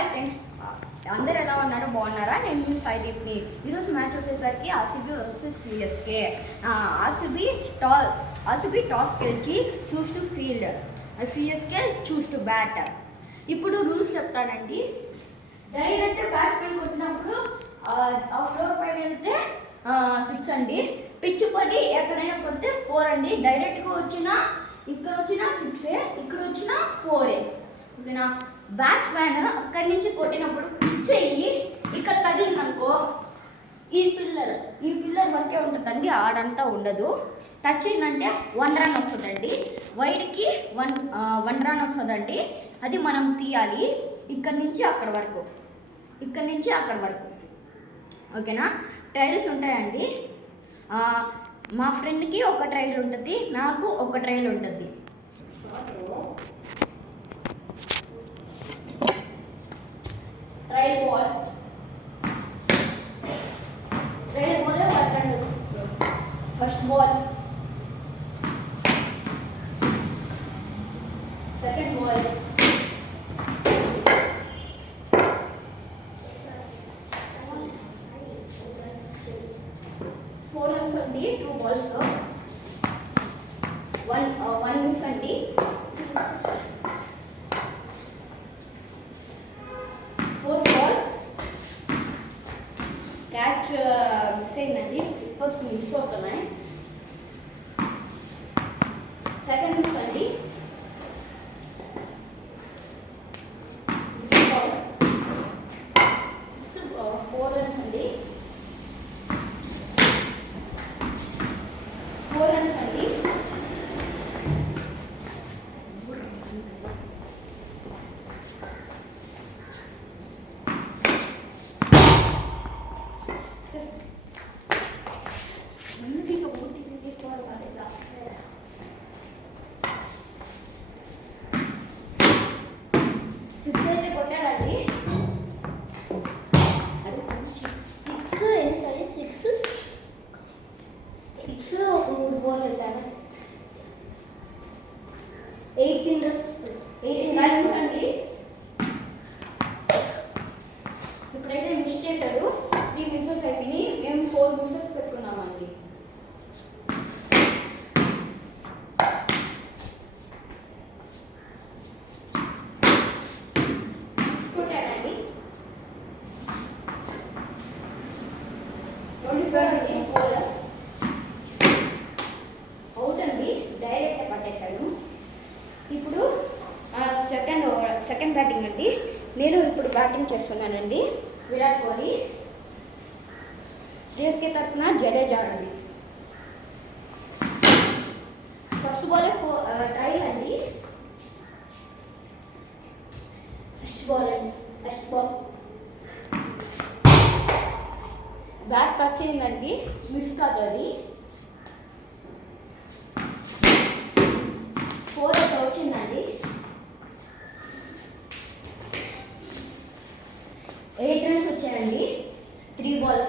Hi friends, అందరు ఎలా ఉన్నారు? బాగున్నారా? నేను మీ సాయిదీప్ని. ఈరోజు మ్యాచ్ వచ్చేసరికి RCB versus CSK. RCB toss గెలిచి choose to field, CSK choose to bat. ఇప్పుడు రూల్స్ చెప్తానండి. డైరెక్ట్ బ్యాట్స్మెన్ కొట్టినప్పుడు ఆ ఫ్లోర్ పైన వెళ్తే 6 అండి. పిచ్ పడి ఎక్కడైనా కొడితే 4 అండి. డైరెక్ట్గా వచ్చినా ఇక్కడ వచ్చినా 6, ఇక్కడ వచ్చినా 4. ఓకేనా? బ్యాట్స్మెన్ అక్కడి నుంచి కొట్టినప్పుడు పిచ్ అయ్యి ఇక్కడ తగిలిందనుకో, ఈ పిల్లర్ వరకే ఉంటుందండి, ఆడంతా ఉండదు. టచ్ అయిందంటే 1 రన్ వస్తుందండి. వైడ్కి 1 రన్ వస్తుందండి. అది మనం తీయాలి ఇక్కడ నుంచి అక్కడ వరకు, ఇక్కడ నుంచి అక్కడ వరకు. ఓకేనా? ట్రయల్స్ ఉంటాయండి. మా ఫ్రెండ్కి ఒక ట్రయల్ ఉంటుంది, నాకు ఒక ట్రయల్ ఉంటుంది. Trial ball first ball, second ball, four runs అండి. 2 balls, 1 మిస్ అండి. ఫోర్త్ బాల్ క్యాచ్ మిస్ అయిందండి, స్లిప్పర్స్ మిస్ అవుతున్నాయి. సెకండ్ మిస్ అండి. 4 రన్స్ అండి. 4 రన్స్ అండి. సిక్స్ అయితే కొట్టాడండి. 18 రన్స్ అండి. ఇప్పుడైతే మిస్ చేశారు. 3 మిస్సెస్ అయిపోయి మేము 4 మిస్సెస్ పెట్టుకున్నామండి. కొట్టాడండి. 24 అండి. 4 అవుట్ అండి. డైరెక్ట్ పట్టేశాను. ఇప్పుడు సెకండ్ బ్యాటింగ్ అండి. నేను ఇప్పుడు బ్యాటింగ్ చేస్తున్నానండి. విరాట్ కోహ్లీ, సిఎస్కే తరఫున జడేజా అండి. ఫస్ట్ బాల్ టైల్ అండి. ఫస్ట్ బాల్ బ్యాట్ టచ్ అయిందండి, మిస్ కాదు అది. 4 అయితే వచ్చిందండి. 8 రన్స్ వచ్చాయండి 3 balls.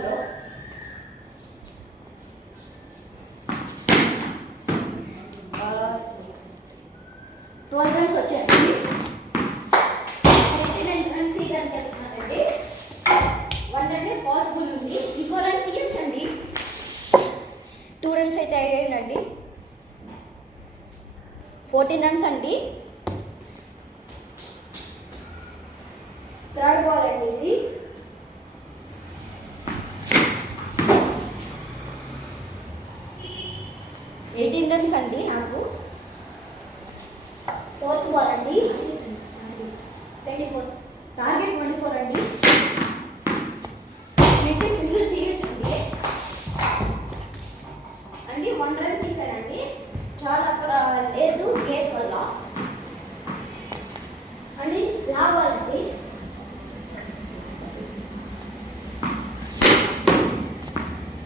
12 రన్స్ వచ్చాయండి. 89 రన్స్ తీయడానికి వెళ్తున్నారండి. 1 రన్ పాసిబుల్ ఉంది, ఇంకో రన్ తీయచ్చండి. 2 రన్స్ అయితే అయ్యాయండి. 14 రన్స్ అండి. థర్డ్ బాల్ అండి ఇది. 18 రన్స్ అండి నాకు. ఫోర్త్ బాల్ అండి. 24, టార్గెట్ 24 అండి. సింగిల్ తీయచ్చండి అండి. 1 రన్ తీసానండి. చాలా అక్కడ లేదు గేట్ వల్ల అండి. లాభాలండి.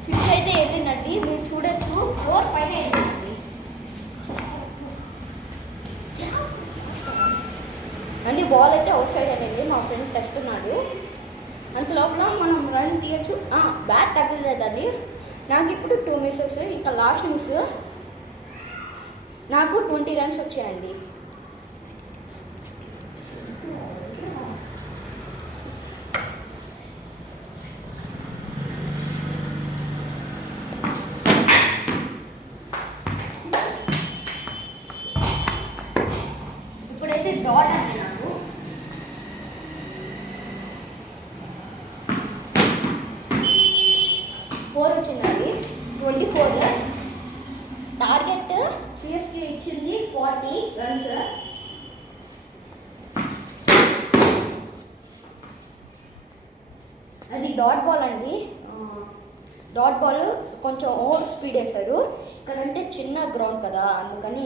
6 అయితే వెళ్ళిందండి, మీరు చూడొచ్చు. 4 పైన వెళ్ళిందండి అండి. బాల్ అయితే అవుట్ సైడ్ అయింది. మా ఫ్రెండ్ తెస్తున్నాడు. అంత లోపల మనం రన్ తీయచ్చు. బ్యాట్ తగ్గలేదండి నాకు. ఇప్పుడు 2 మిస్సెస్, ఇంకా లాస్ట్ మిస్. నాకు 20 రన్స్ వచ్చాయండి. 4 వచ్చిందండి. 24. టార్గెట్ సిఎస్కే ఇచ్చింది 40 రన్స్. అది డాట్ బాల్ అండి. డాట్ బాల్ కొంచెం ఓవర్ స్పీడ్ వేశారు. ఇక్కడంటే చిన్న గ్రౌండ్ కదా, అందుకని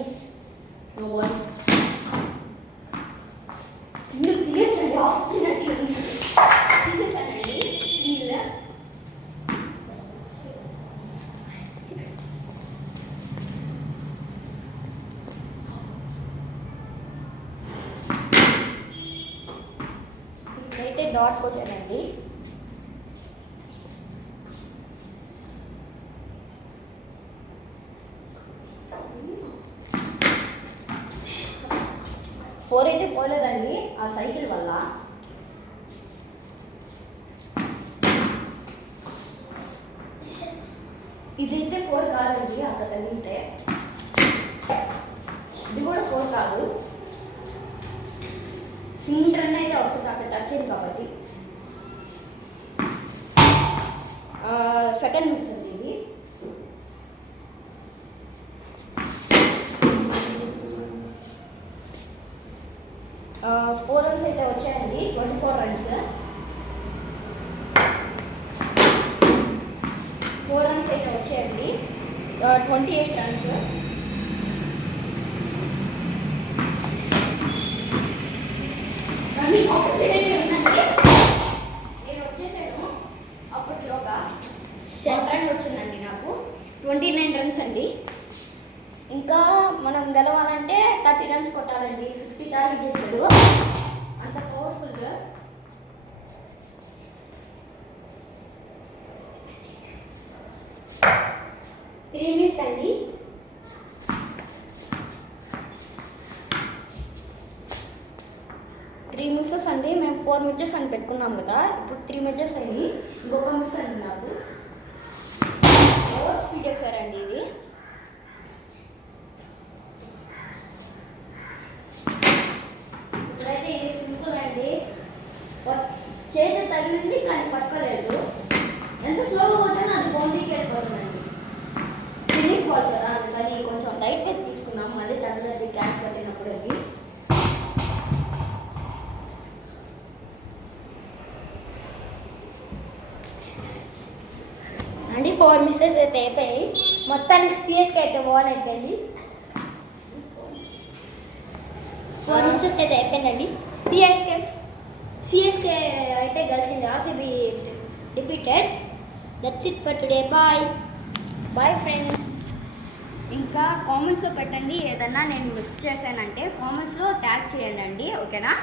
తీసేసానండి. ఇప్పుడైతే డాట్ కొట్టానండి. ఫోర్ అయితే పోలేదండి ఆ సైకిల్ వల్ల. ఇదైతే 4 కాదండి, అక్కడ తగిలితే. ఇది కూడా 4 కాదు. సింగిల్ రన్ అయితే వస్తుంది, అక్కడ టచ్ అయింది కాబట్టి. సెకండ్ మిస్ అండి ఇది. ఫోర్ రన్స్ అయితే వచ్చాయండి. 24 రన్స్. 4 రన్స్ అయితే వచ్చాయండి. 28 రన్స్. రన్నింగ్ ఆపోజిట్ అయితే ఉందండి. నేను వచ్చేసాను అప్పట్లోగా. 1 రన్ వచ్చిందండి నాకు. 29 రన్స్ అండి. ఇంకా మనం గెలవాలంటే 30 రన్స్ కొట్టాలండి. 50 టార్గెట్ చేశాడు, అంత పవర్ఫుల్. మిస్ అండి. త్రీ మిస్సెస్ అండి. మేము 4 మిస్సెస్ అని పెట్టుకున్నాం కదా, ఇప్పుడు 3 మిస్సెస్ అయ్యి ఇంకొక మిస్ అండి నాకు. ఓవర్ స్పీడ్ వేసారండి ఇది. ఇప్పుడైతే ఇది సింపుల్ అండి. చేతి తగిలింది కానీ పట్టుకోలేదు. ఎంత స్లోగా కొట్టానో అది బౌండరీకి వెళ్ళిపోతుందండి. టెన్నిస్ బాల్ కదా, అందుకని కొంచెం లైట్గా తీసుకున్నాం. మళ్ళీ తగ్గది క్యాచ్ పట్టినప్పుడు అది. అండి 4 మిస్సెస్ అయితే అయిపోయాయి. మొత్తానికి సిఎస్కే అయితే ఓన్ అయిపోయింది. 4 మిస్సెస్ అయితే అయిపోయిందండి. సిఎస్కే అయితే గెలిచింది. RCB defeated. That's it for today. Bye friends. ఇంకా కామెంట్స్లో పెట్టండి ఏదన్నా నేను మిస్ చేశానంటే కామెంట్స్లో ట్యాగ్ చేయండి, ఓకేనా?